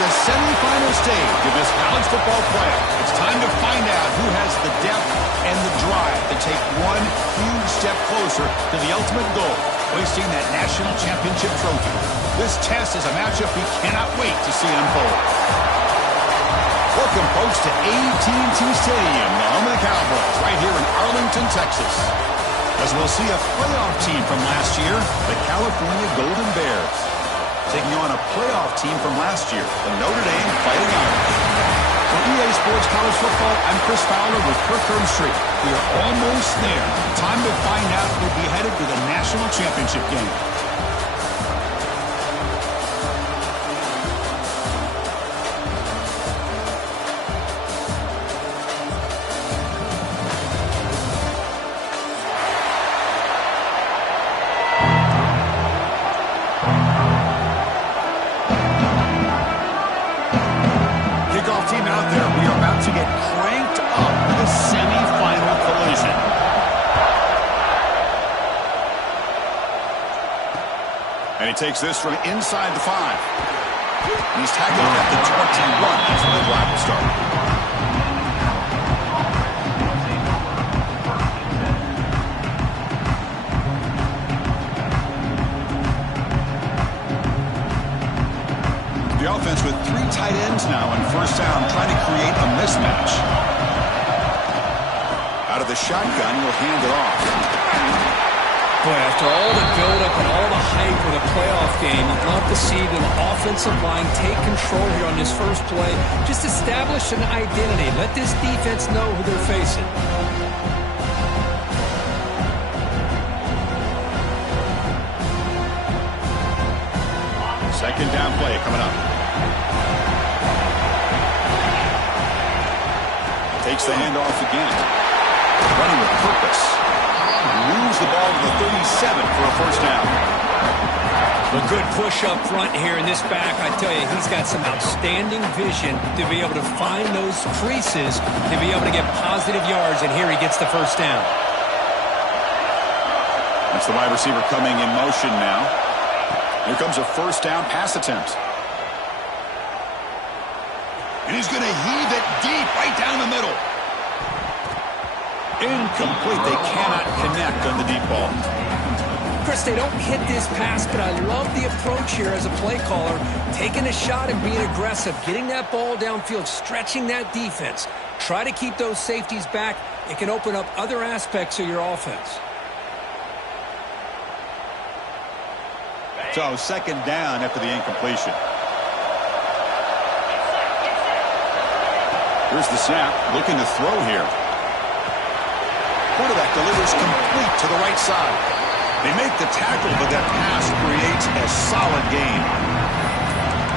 the semifinal stage of this college football playoff. It's time to find out who has the depth and the drive to take one huge step closer to the ultimate goal, hoisting that national championship trophy. This test is a matchup we cannot wait to see unfold. Welcome, folks, to AT&T Stadium, the home of the Cowboys, right here in Arlington, Texas. As we'll see a playoff team from last year, the California Golden Bears, taking on a playoff team from last year, the Notre Dame Fighting Irish. For EA Sports College Football, I'm Chris Fowler with Kirk Herbstreit. We are almost there. Time to find out who'll be headed to the national championship game. Team out there, we are about to get cranked up for the semi-final collision. And he takes this from inside the 5. And he's tackled at the 21. That's where the drive will start. The offense with 3 tight ends now on first down, trying to create a mismatch. Out of the shotgun, he'll hand it off. Boy, after all the buildup and all the hype of the playoff game, you'd love to see the offensive line take control here on this first play. Just establish an identity. Let this defense know who they're facing. Second down play coming up. Takes the handoff again. Running with purpose. Moves the ball to the 37 for a first down. A good push up front here in this back. I tell you, he's got some outstanding vision to be able to find those creases, to be able to get positive yards, and here he gets the first down. That's the wide receiver coming in motion now. Here comes a first down pass attempt. And he's going to heave it deep right down the middle. Incomplete. They cannot connect on the deep ball. Chris, they don't hit this pass, but I love the approach here as a play caller. Taking a shot and being aggressive. Getting that ball downfield. Stretching that defense. Try to keep those safeties back. It can open up other aspects of your offense. So second down after the incompletion. Here's the snap, looking to throw here. Quarterback delivers complete to the right side. They make the tackle, but that pass creates a solid gain.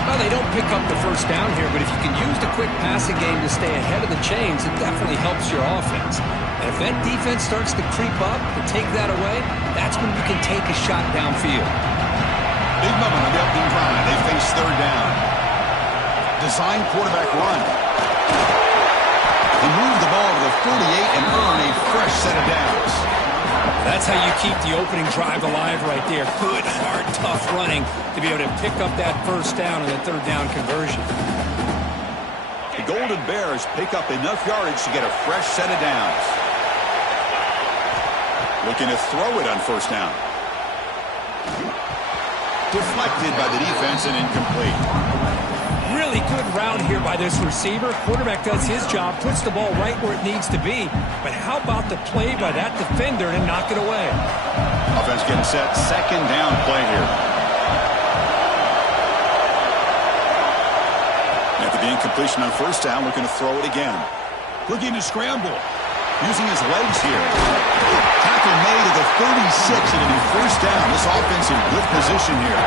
Well, they don't pick up the first down here, but if you can use the quick passing game to stay ahead of the chains, it definitely helps your offense. And if that defense starts to creep up and take that away, that's when you can take a shot downfield. Big moment on the opening drive. They face third down. Design quarterback run. They move the ball to the 48 and earn a fresh set of downs. That's how you keep the opening drive alive right there. Good, hard, tough running to be able to pick up that first down and the third down conversion. The Golden Bears pick up enough yardage to get a fresh set of downs. Looking to throw it on first down. Deflected by the defense and incomplete. Really good route here by this receiver. Quarterback does his job, puts the ball right where it needs to be. But how about the play by that defender to knock it away? Offense getting set. Second down play here. After the incompletion on first down, looking to throw it again. Looking to scramble. Using his legs here. Tackle made at the 36 and a first down. This offense in good position here.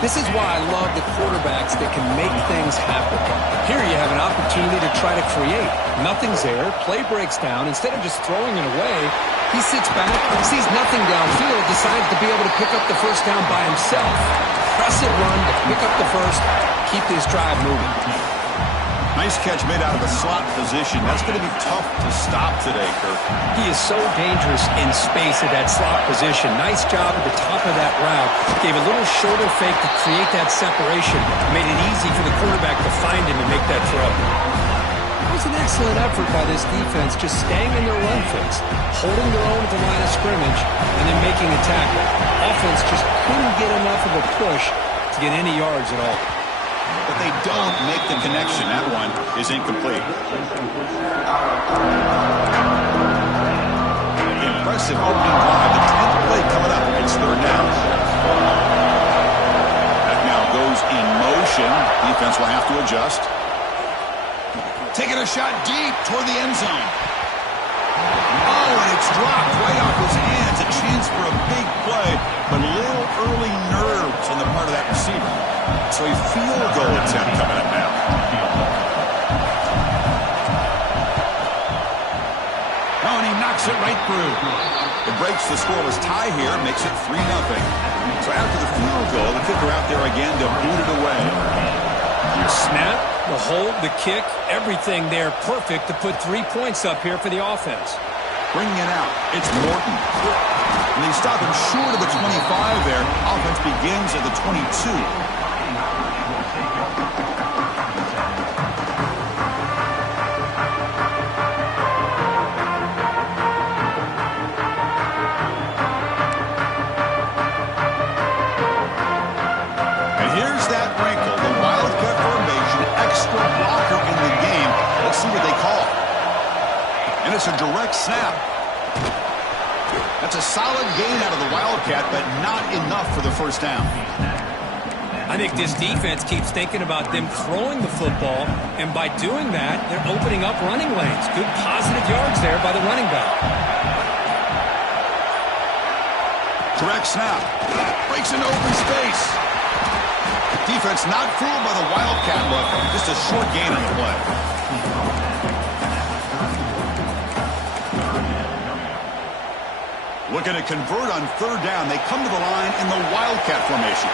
This is why I love the quarterbacks that can make things happen. Here you have an opportunity to try to create. Nothing's there. Play breaks down. Instead of just throwing it away, he sits back, sees nothing downfield, decides to be able to pick up the first down by himself. Impressive run to pick up the first, keep this drive moving. Nice catch made out of a slot position. That's going to be tough to stop today, Kirk. He is so dangerous in space at that slot position. Nice job at the top of that route. Gave a little shoulder fake to create that separation. Made it easy for the quarterback to find him and make that throw. It was an excellent effort by this defense, just staying in their run fix, holding their own at the line of scrimmage, and then making a tackle. Offense just couldn't get enough of a push to get any yards at all. But they don't make the connection. That one is incomplete. Impressive opening drive. The 10th play coming up. It's third down. That now goes in motion. Defense will have to adjust. Taking a shot deep toward the end zone. Oh, and it's dropped right off his hands. A chance for a big play, but a little early nerves on the part of that receiver. So a field goal attempt coming up now. Oh, and he knocks it right through. It breaks the scoreless tie here, makes it 3-0. So after the field goal, the kicker out there again to boot it away. Snap, the hold, the kick, everything there perfect to put 3 points up here for the offense. Bringing it out, it's Morton. And they stop him short of the 25 there. Offense begins at the 22. And here's that wrinkle, the Wildcat formation, extra blocker in the game. Let's see what they call. And it's a direct snap. That's a solid gain out of the Wildcat, but not enough for the first down. I think this defense keeps thinking about them throwing the football, and by doing that, they're opening up running lanes. Good positive yards there by the running back. Direct snap. Breaks into open space. Defense not fooled by the Wildcat look. Just a short gain on the play. Looking to convert on third down. They come to the line in the Wildcat formation.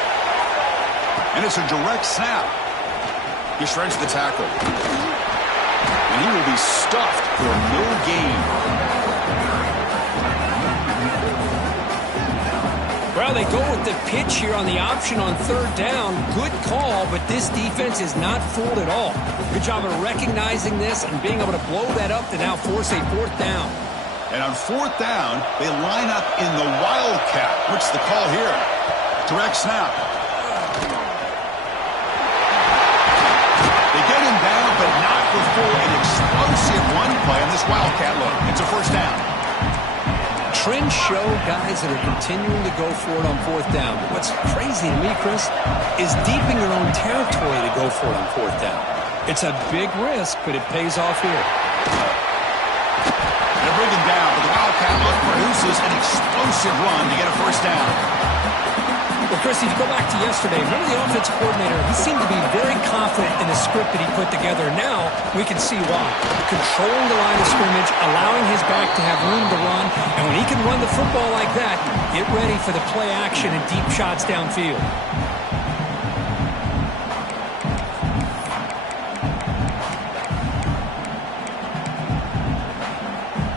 And it's a direct snap. He shreds the tackle. And he will be stuffed for no gain. Well, they go with the pitch here on the option on third down. Good call, but this defense is not fooled at all. Good job of recognizing this and being able to blow that up to now force a fourth down. And on fourth down, they line up in the Wildcat. What's the call here? Direct snap. They get him down, but not before an explosive run play on this Wildcat look. It's a first down. Trends show guys that are continuing to go for it on fourth down. But what's crazy to me, Chris, is deep in your own territory to go for it on fourth down. It's a big risk, but it pays off here. They're bringing down, but the Wildcat look produces an explosive run to get a first down. Well, Chris, if you go back to yesterday, remember the offensive coordinator, he seemed to be very confident in the script that he put together. Now we can see why. Controlling the line of scrimmage, allowing his back to have room to run, and when he can run the football like that, get ready for the play action and deep shots downfield.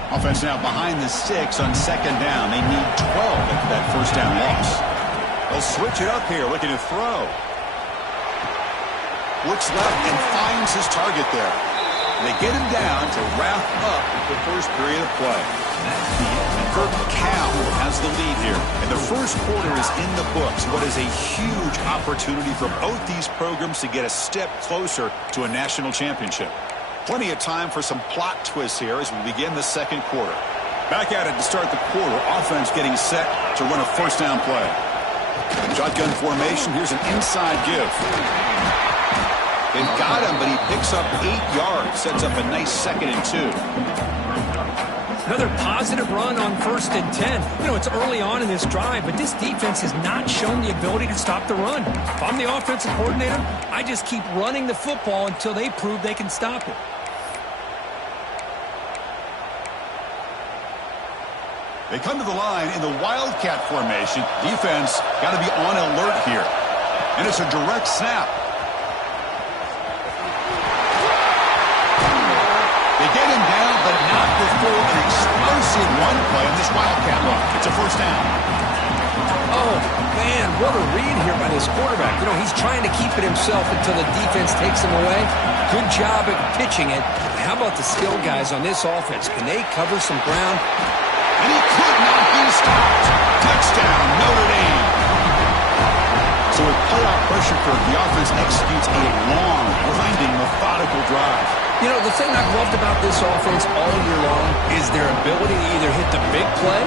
Offense now behind the 6 on second down. They need 12 after that first down loss. They'll switch it up here, looking to throw. Looks left and finds his target there. They get him down to wrap up the first period of play. Kirk Cal has the lead here. And the first quarter is in the books. What is a huge opportunity for both these programs to get a step closer to a national championship. Plenty of time for some plot twists here as we begin the second quarter. Back at it to start the quarter. Offense getting set to run a first down play. Shotgun formation. Here's an inside give. They've got him, but he picks up 8 yards. Sets up a nice 2nd and 2. Another positive run on 1st and 10. You know, it's early on in this drive, but this defense has not shown the ability to stop the run. If I'm the offensive coordinator, I just keep running the football until they prove they can stop it. They come to the line in the Wildcat formation. Defense got to be on alert here. And it's a direct snap. seeing one play on this Wildcat look. It's a first down. Oh, man, what a read here by this quarterback. You know, he's trying to keep it himself until the defense takes him away. Good job at pitching it. How about the skill guys on this offense? Can they cover some ground? And he could not be stopped. Touchdown, Notre Dame. So with playoff pressure curve, the offense executes a long, grinding, methodical drive. You know, the thing I've loved about this offense all year long is their ability to either hit the big play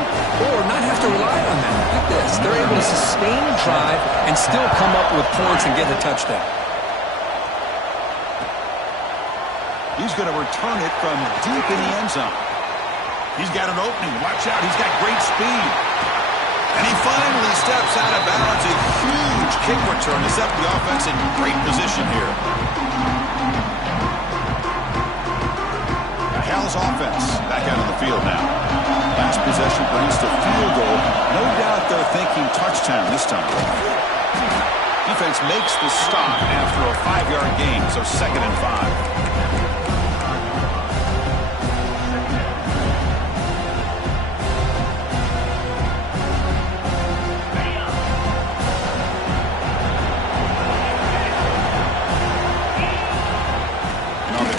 or not have to rely on that. Look at this. They're able to sustain a drive and still come up with points and get a touchdown. He's going to return it from deep in the end zone. He's got an opening. Watch out. He's got great speed. And he finally steps out of bounds. A huge kick return to set the offense in great position here. Cal's offense back out on the field now. Last possession produced a field goal. No doubt they're thinking touchdown this time. Defense makes the stop after a 5-yard gain, so 2nd and 5.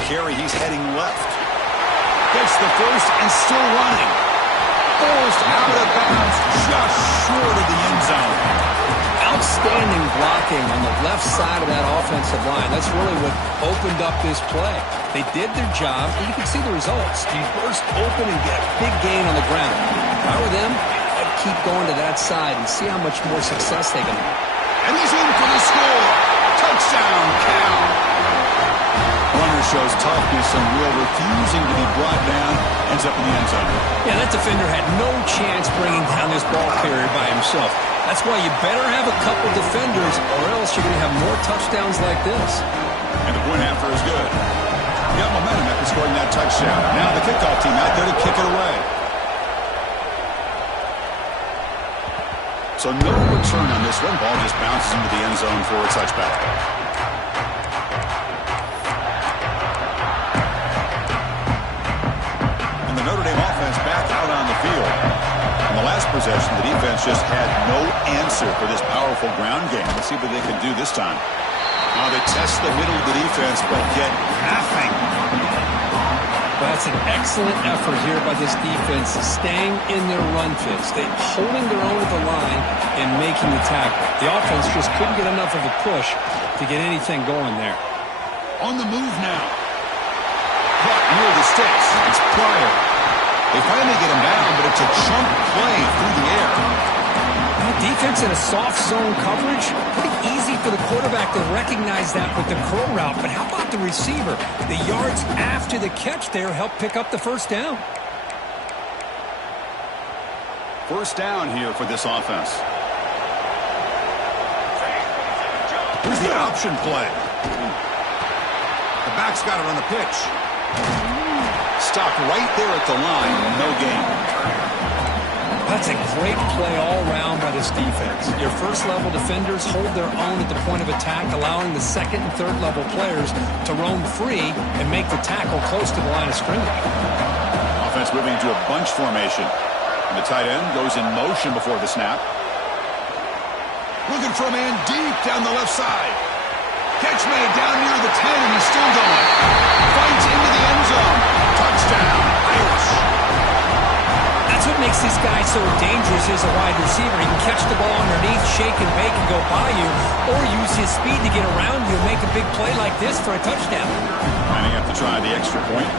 Carry, he's heading left. Gets the first and still running. Forced out of bounds just short of the end zone. Outstanding blocking on the left side of that offensive line. That's really what opened up this play. They did their job, and you can see the results. You burst open and get a big gain on the ground. If I were them, I'd keep going to that side and see how much more success they can have. And he's in for the score. Touchdown, Cal. Runner shows toughness and will, refusing to be brought down, ends up in the end zone. Yeah, that defender had no chance bringing down this ball carrier by himself. That's why you better have a couple defenders, or else you're going to have more touchdowns like this. And the point after is good. He got momentum after scoring that touchdown. Now the kickoff team out there to kick it away. So no return on this one. Ball just bounces into the end zone for a touchback. Notre Dame offense back out on the field. In the last possession, the defense just had no answer for this powerful ground game. Let's see what they can do this time. Now they test the middle of the defense, but get nothing. That's an excellent effort here by this defense, staying in their run fits. They're holding their own at the line and making the tackle. The offense just couldn't get enough of a push to get anything going there. On the move now. Caught near the sticks. It's Pryor. They finally get him down, but it's a chunk play through the air. That defense in a soft zone coverage, pretty easy for the quarterback to recognize that with the curl route. But how about the receiver? The yards after the catch there helped pick up the first down. First down here for this offense. Here's the option play. The back's got it on the pitch. Stopped right there at the line. No gain. That's a great play all around by this defense. Your first-level defenders hold their own at the point of attack, allowing the second and third-level players to roam free and make the tackle close to the line of scrimmage. Offense moving into a bunch formation. And the tight end goes in motion before the snap. Looking for a man deep down the left side. Catch made down near the 10, and he's still going. Fights into the end zone. Touchdown, Irish. That's what makes this guy so dangerous as a wide receiver. He can catch the ball underneath, shake and bake and go by you, or use his speed to get around you and make a big play like this for a touchdown. Lining up to try the extra point.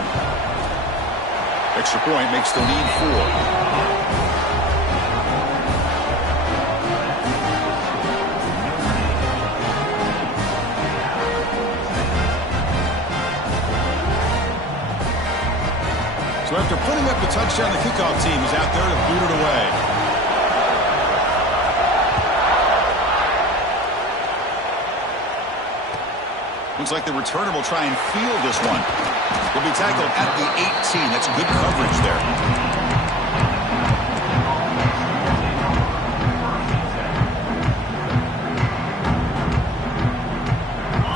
Extra point makes the lead 4. So after putting up the touchdown, the kickoff team is out there to boot it away. Looks like the returner will try and field this one. Will be tackled at the 18. That's good coverage there.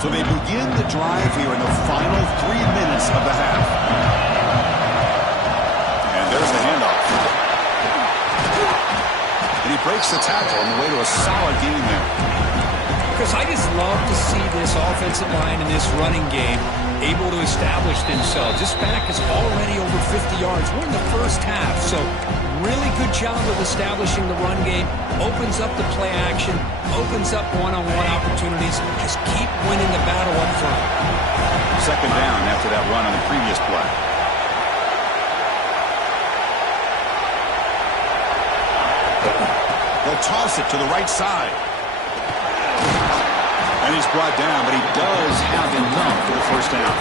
So they begin the drive here in the final 3 minutes of the half. There's the handoff. And he breaks the tackle on the way to a solid gain there. Chris, I just love to see this offensive line and this running game able to establish themselves. This back is already over 50 yards. We're in the first half, so really good job of establishing the run game. Opens up the play action, opens up one-on-one opportunities. Just keep winning the battle up front. Second down after that run on the previous play. They'll toss it to the right side. And he's brought down, but he does have enough for the first down.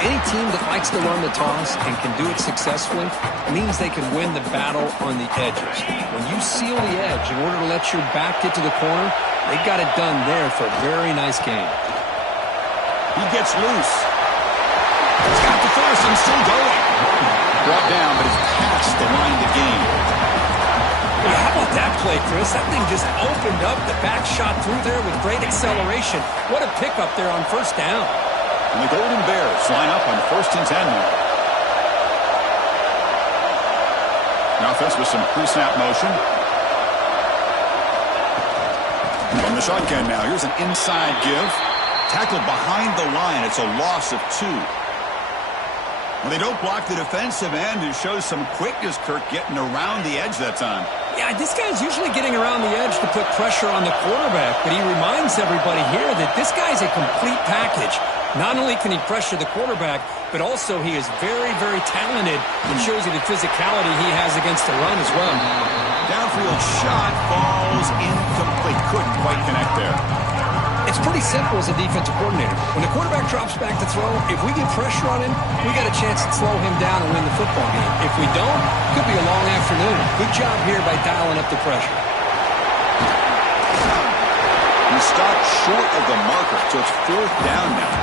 Any team that likes to run the toss and can do it successfully means they can win the battle on the edges. When you seal the edge in order to let your back get to the corner, they got it done there for a very nice game. He gets loose. He's got the first and still going. Brought down, but he's past the line to gain. Hey, how about that play, Chris? That thing just opened up. The back shot through there with great acceleration. What a pickup there on first down. And the Golden Bears line up on 1st and 10 now. Now offense with some pre-snap motion. From the shotgun now. Here's an inside give. Tackled behind the line. It's a loss of 2. Well, they don't block the defensive end. It shows some quickness, Kirk, getting around the edge that time. Yeah, this guy's usually getting around the edge to put pressure on the quarterback, but he reminds everybody here that this guy's a complete package. Not only can he pressure the quarterback, but also he is very, very talented and shows you the physicality he has against the run as well. Downfield shot falls incomplete. Couldn't quite connect there. It's pretty simple as a defensive coordinator. When the quarterback drops back to throw, if we get pressure on him, we got a chance to slow him down and win the football game. If we don't, it could be a long afternoon. Good job here by dialing up the pressure. He stopped short of the marker, so it's 4th down now.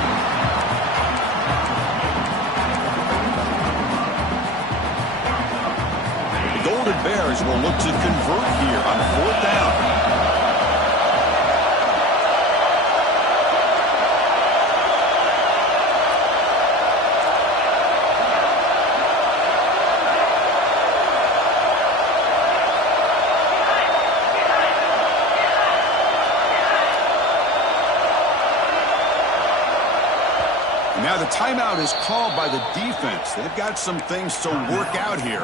The Golden Bears will look to convert here on 4th down. Now the timeout is called by the defense. They've got some things to work out here.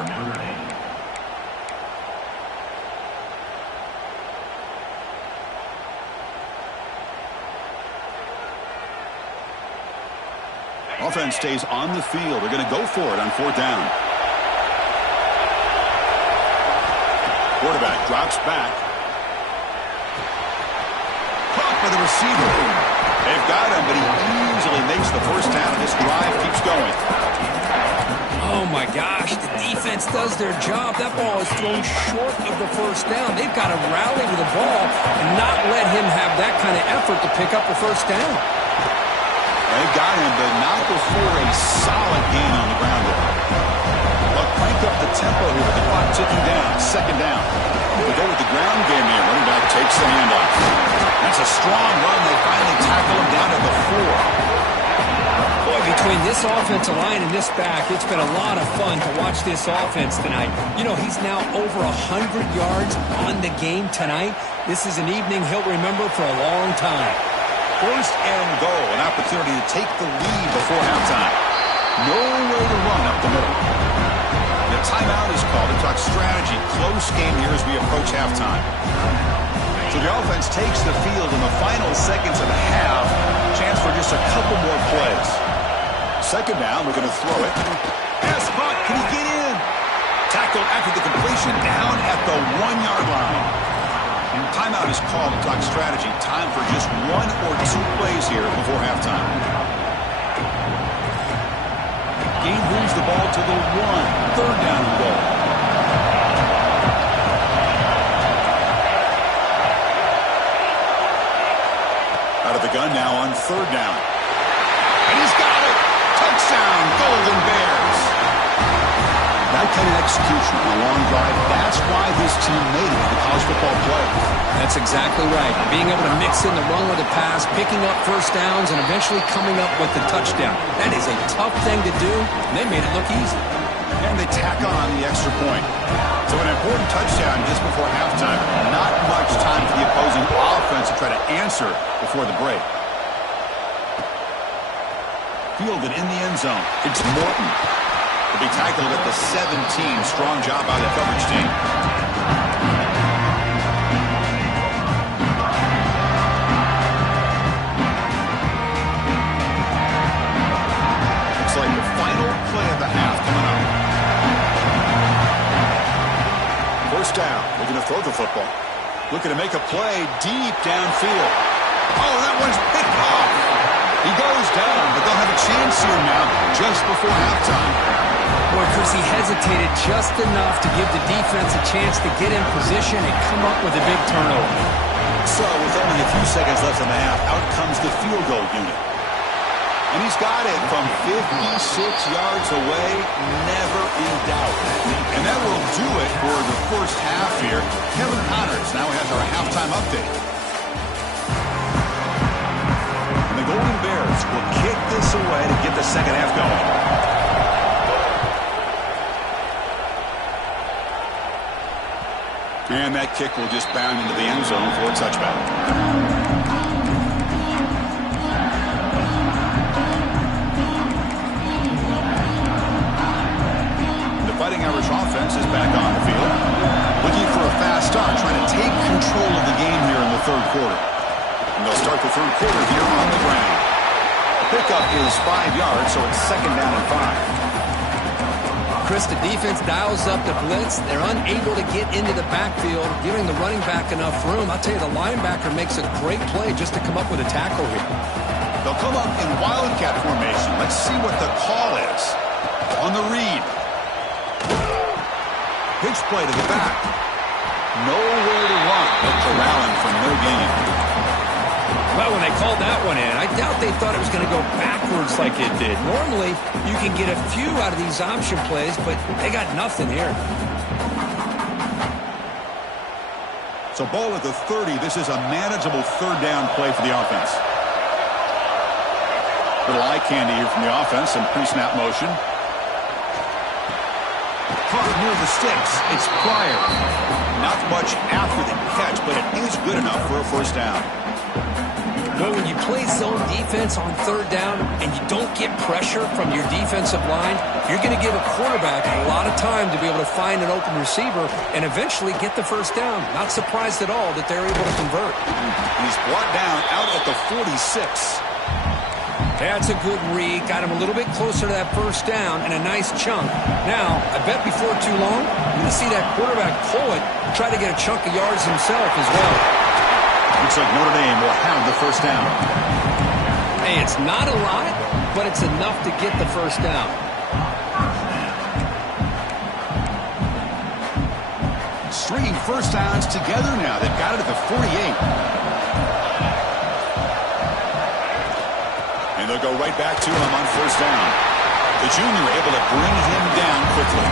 Offense stays on the field. They're going to go for it on 4th down. Quarterback drops back. Caught by the receiver. They've got him, but he easily makes the first down. This drive keeps going. Oh, my gosh. The defense does their job. That ball is thrown short of the first down. They've got to rally to the ball and not let him have that kind of effort to pick up the first down. They've got him, but not before a solid gain on the ground there. They'll crank up the tempo here with the clock ticking down. 2nd down. They go with the ground game here. Running back takes the handoff. That's a strong run. They finally tackle him down at the 4. Boy, between this offensive line and this back, it's been a lot of fun to watch this offense tonight. You know, he's now over 100 yards on the game tonight. This is an evening he'll remember for a long time. 1st and goal. An opportunity to take the lead before halftime. Nowhere to run up the middle. The timeout is called to talk strategy. Close game here as we approach halftime. So the offense takes the field in the final seconds of the half. Chance for just a couple more plays. 2nd down, we're going to throw it. Pass caught. Can he get in? Tackled after the completion down at the 1-yard line. Timeout is called to talk strategy. Time for just 1 or 2 plays here before halftime. Gain moves the ball to the 1. 3rd down and goal. Out of the gun now on 3rd down. And he's got it! Touchdown, Golden Bears! That kind of execution on a long drive, that's why this team made it in the college football playoffs. That's exactly right. Being able to mix in the run with the pass, picking up first downs, and eventually coming up with the touchdown. That is a tough thing to do, and they made it look easy. And they tack on the extra point. So an important touchdown just before halftime. Not much time for the opposing offense to try to answer before the break. Fielded in the end zone. It's Morton. To be tackled at the 17. Strong job by the coverage team. Looks like the final play of the half coming up. First down. Looking to throw the football. Looking to make a play deep downfield. Oh, that one's picked off. He goes down, but they'll have a chance here now just before halftime. Boy, Chris, he hesitated just enough to give the defense a chance to get in position and come up with a big turnover. So with only a few seconds left in the half, out comes the field goal unit. And he's got it from 56 yards away, never in doubt. And that will do it for the first half here. Kevin Connors now has our halftime update. And the Golden Bears will kick this away to get the second half going. And that kick will just bound into the end zone for a touchback. Fighting Irish offense is back on the field. Looking for a fast start, trying to take control of the game here in the third quarter. And they'll start the third quarter here on the ground. The pickup is 5 yards, so it's second down and 5. Chris, the defense dials up the blitz. They're unable to get into the backfield, giving the running back enough room. I'll tell you, the linebacker makes a great play just to come up with a tackle here. They'll come up in wildcat formation. Let's see what the call is. On the read. Pitch play to the back. Nowhere to run, but corralling for no gain. Well, when they called that one in, I doubt they thought it was going to go backwards like it did. Normally, you can get a few out of these option plays, but they got nothing here. So ball at the 30. This is a manageable third down play for the offense. Little eye candy here from the offense and pre-snap motion. Caught near the sticks. It's Pryor. Not much after the catch, but it is good enough for a first down. Well, when you play zone defense on third down and you don't get pressure from your defensive line, you're going to give a quarterback a lot of time to be able to find an open receiver and eventually get the first down. Not surprised at all that they're able to convert. He's brought down out at the 46. That's a good read. Got him a little bit closer to that first down and a nice chunk. Now, I bet before too long, you're going to see that quarterback pull it, try to get a chunk of yards himself as well. Looks like Notre Dame will have the first down. Hey, it's not a lot, but it's enough to get the first down. Stringing first downs together now. They've got it at the 48. And they'll go right back to him on first down. The junior able to bring him down quickly.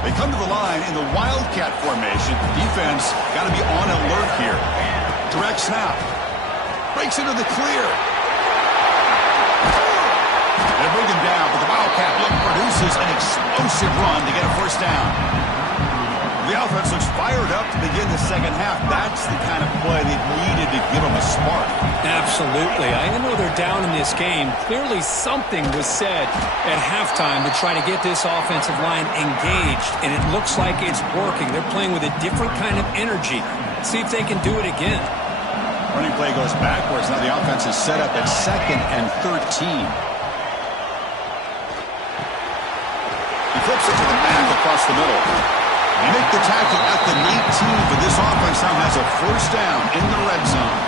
They come to the line in the wildcat formation. Defense got to be on alert here. Direct snap. Breaks into the clear. They bring him down, but the wildcat look produces an explosive run to get a first down. The offense looks fired up to begin the second half. That's the kind of play they needed to give them a spark. Absolutely. I know they're down in this game. Clearly something was said at halftime to try to get this offensive line engaged, and it looks like it's working. They're playing with a different kind of energy. See if they can do it again. Running play goes backwards. Now the offense is set up at 2nd and 13. He flips it to the back across the middle. They make the tackle at the 19, but this offense now has a first down in the red zone.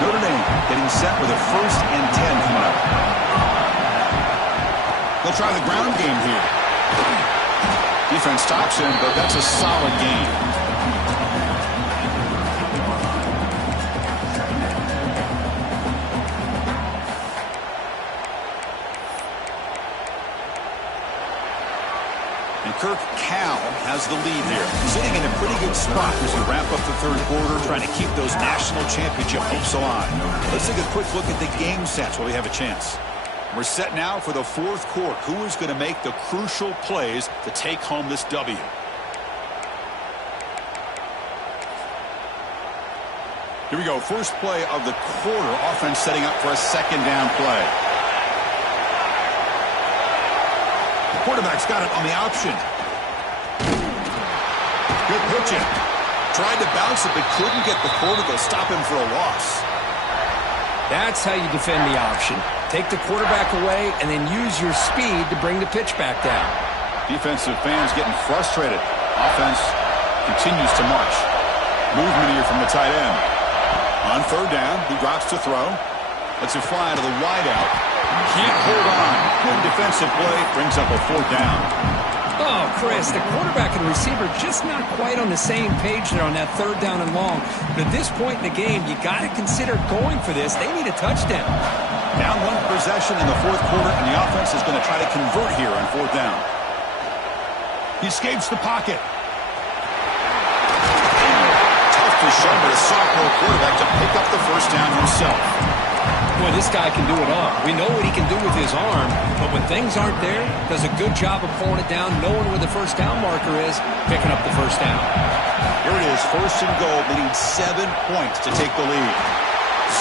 Notre Dame getting set with a 1st and 10 coming up. They'll try the ground game here. Defense stops him, but that's a solid gain. Kirk Cal has the lead here, sitting in a pretty good spot as we wrap up the third quarter, trying to keep those national championship hopes alive. Let's take a quick look at the game sets while we have a chance. We're set now for the fourth quarter. Who is going to make the crucial plays to take home this W? Here we go. First play of the quarter. Offense setting up for a second down play. The quarterback's got it on the option. Good pitching. Tried to bounce it, but couldn't get the quarterback to stop him for a loss. That's how you defend the option. Take the quarterback away and then use your speed to bring the pitch back down. Defensive fans getting frustrated. Offense continues to march. Movement here from the tight end. On third down, he drops to throw. Lets it fly to the wideout. Can't hold on. Good defensive play. Brings up a fourth down. Oh, Chris, the quarterback and receiver just not quite on the same page there on that third down and long. But at this point in the game, you got to consider going for this. They need a touchdown. Down one possession in the fourth quarter, and the offense is going to try to convert here on fourth down. He escapes the pocket. Tough to show, but a sophomore quarterback to pick up the first down himself. Boy, this guy can do it all. We know what he can do with his arm, but when things aren't there, does a good job of pulling it down, knowing where the first down marker is, picking up the first down. Here it is, first and goal. They need 7 points to take the lead.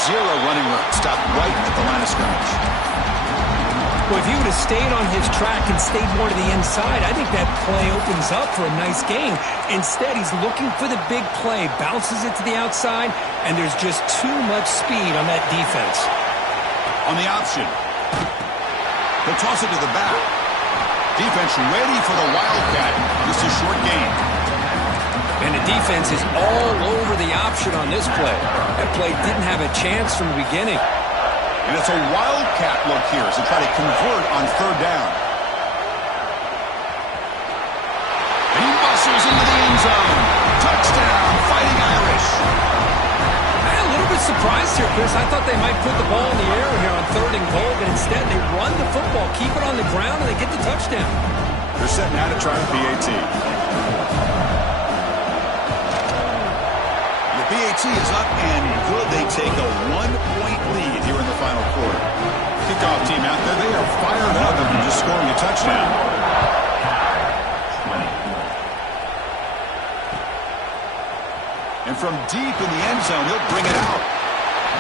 0 running room. Stopped right at the line of scrimmage. Well, if he would have stayed on his track and stayed more to the inside, I think that play opens up for a nice game. Instead, he's looking for the big play, bounces it to the outside, and there's just too much speed on that defense. On the option. He'll toss it to the back. Defense ready for the Wildcat. This is short game. And the defense is all over the option on this play. That play didn't have a chance from the beginning. And it's a Wildcat look here as they try to convert on third down. And he muscles into the end zone. Touchdown, Fighting Irish. A little bit surprised here, Chris. I thought they might put the ball in the air here on third and goal, but instead they run the football, keep it on the ground, and they get the touchdown. They're set now to try the PAT. The PAT is up and good. They take a 1-point lead here in the final quarter. Kickoff team out there. They are fired up after just scoring a touchdown. And from deep in the end zone, he'll bring it out.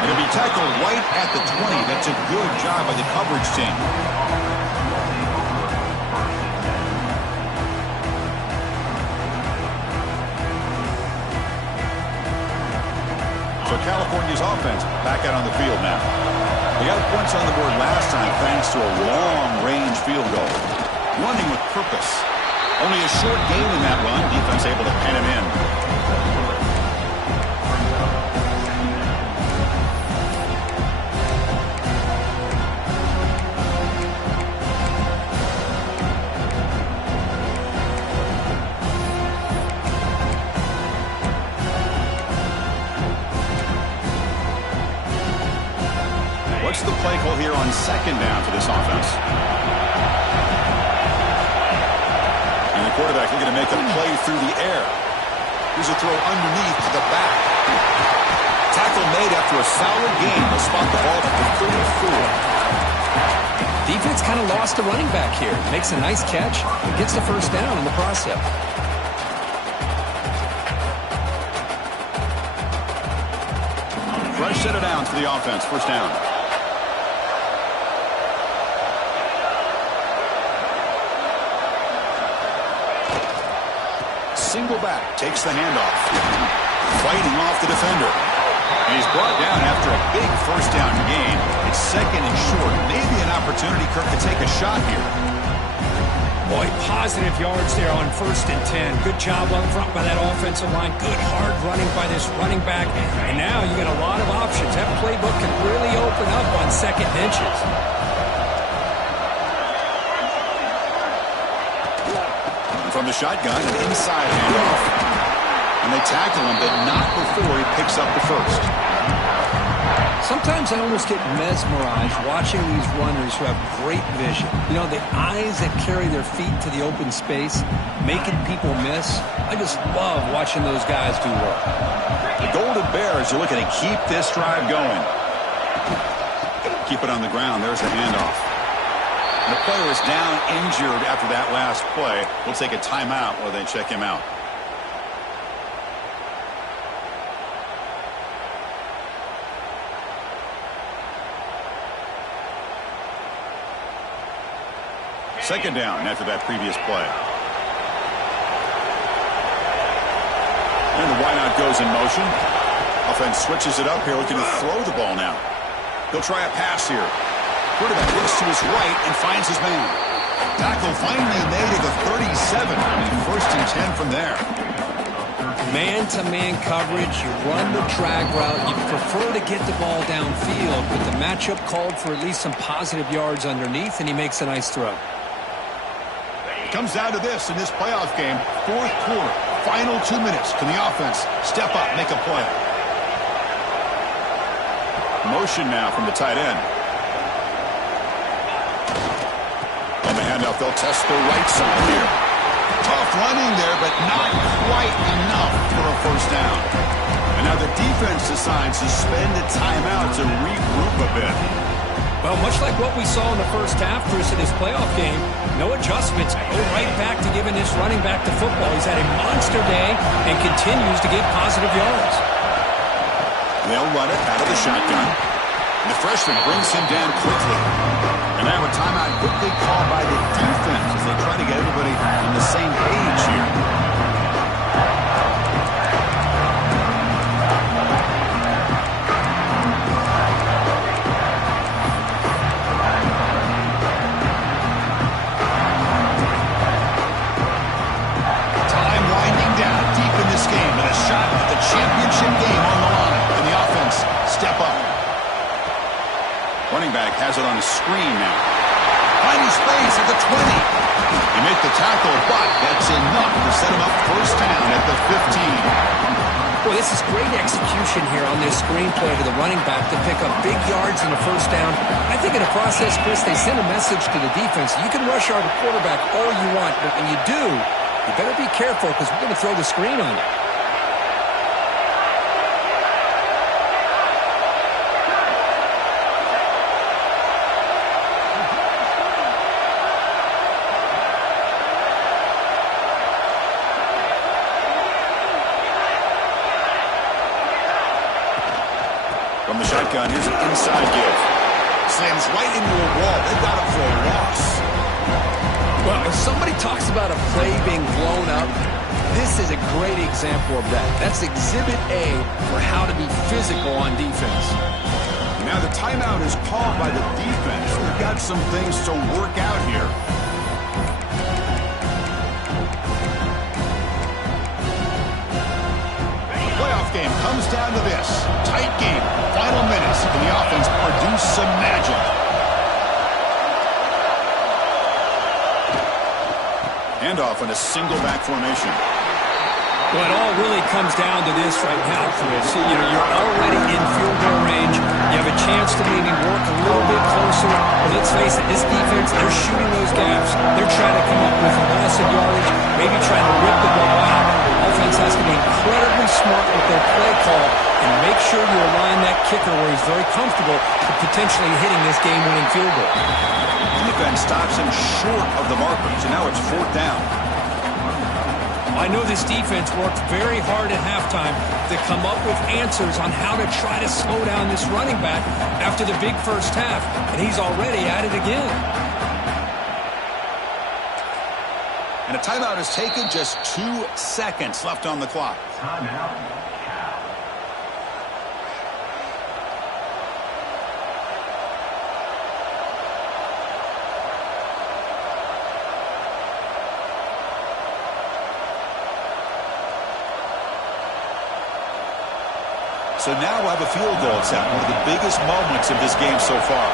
It'll be tackled right at the 20. That's a good job by the coverage team. So California's offense back out on the field now. They got points on the board last time thanks to a long-range field goal. Running with purpose. Only a short gain in that run. Defense able to pin him in. What's the play call here on second down for this offense? And the quarterback looking to make a play through the air. Here's a throw underneath to the back. Tackle made after a solid gain. They'll spot the ball at the 34. Defense kind of lost the running back here. Makes a nice catch. Gets the first down in the process. Fresh set of downs for the offense. First down. Single back, takes the handoff. Fighting off the defender. And he's brought down after a big first down gain. It's second and short. Maybe an opportunity, Kirk, to take a shot here. Boy, positive yards there on 1st and 10. Good job up front by that offensive line. Good hard running by this running back. And now you get a lot of options. That playbook can really open up on second and inches. From the shotgun, an inside handoff. And they tackle him, but not before he picks up the first. Sometimes I almost get mesmerized watching these runners who have great vision. You know, the eyes that carry their feet to the open space, making people miss. I just love watching those guys do work. The Golden Bears are looking to keep this drive going. Keep it on the ground. There's the handoff. And the player is down injured after that last play. We'll take a timeout while they check him out. Second down after that previous play. And the wideout goes in motion. Offense switches it up here, looking to throw the ball now. He'll try a pass here. Quarterback looks to his right and finds his man. Tackle finally made at the 37. And first and 10 from there. Man-to-man coverage, you run the drag route. You prefer to get the ball downfield, but the matchup called for at least some positive yards underneath, and he makes a nice throw. Comes down to this in this playoff game. Fourth quarter, final 2 minutes. Can the offense step up, make a play? Motion now from the tight end. On the handoff, they'll test the right side here. Tough running there, but not quite enough for a first down. And now the defense decides to spend a timeout to regroup a bit. Well, much like what we saw in the first half, Chris, in this playoff game, no adjustments. Go right back to giving this running back to football. He's had a monster day and continues to get positive yards. They'll run it out of the shotgun. And the freshman brings him down quickly. And now a timeout quickly called by the defense as they try to get everybody on the same page here. Running back has it on a screen now. Finding space at the 20. He made the tackle, but that's enough to set him up first down at the 15. Well, this is great execution here on this screenplay to the running back to pick up big yards in the first down. I think in the process, Chris, they send a message to the defense. You can rush our quarterback all you want, but when you do, you better be careful because we're going to throw the screen on you. From the shotgun, here's an inside give. Slams right into a wall. They've got him for a loss. Well, if somebody talks about a play being blown up, this is a great example of that. That's exhibit A for how to be physical on defense. Now the timeout is called by the defense. They've got some things to work out here. The playoff game comes down to this. Tight game. Final minutes. Can the offense produce some magic? Handoff in a single back formation. Well, it all really comes down to this right now, Chris. You know, you're already in field goal range. You have a chance to maybe work a little bit closer. But let's face it, this defense, they're shooting those gaps. They're trying to come up with a loss of yardage, maybe trying to rip the ball out. Offense has to be incredibly smart with their play call and make sure you align that kicker where he's very comfortable to potentially hitting this game-winning field goal. Defense stops him short of the markers, and now it's fourth down. I know this defense worked very hard at halftime to come up with answers on how to try to slow down this running back after the big first half, and he's already at it again. And a timeout is taken, just 2 seconds left on the clock. Timeout. So now we'll have a field goal attempt, one of the biggest moments of this game so far.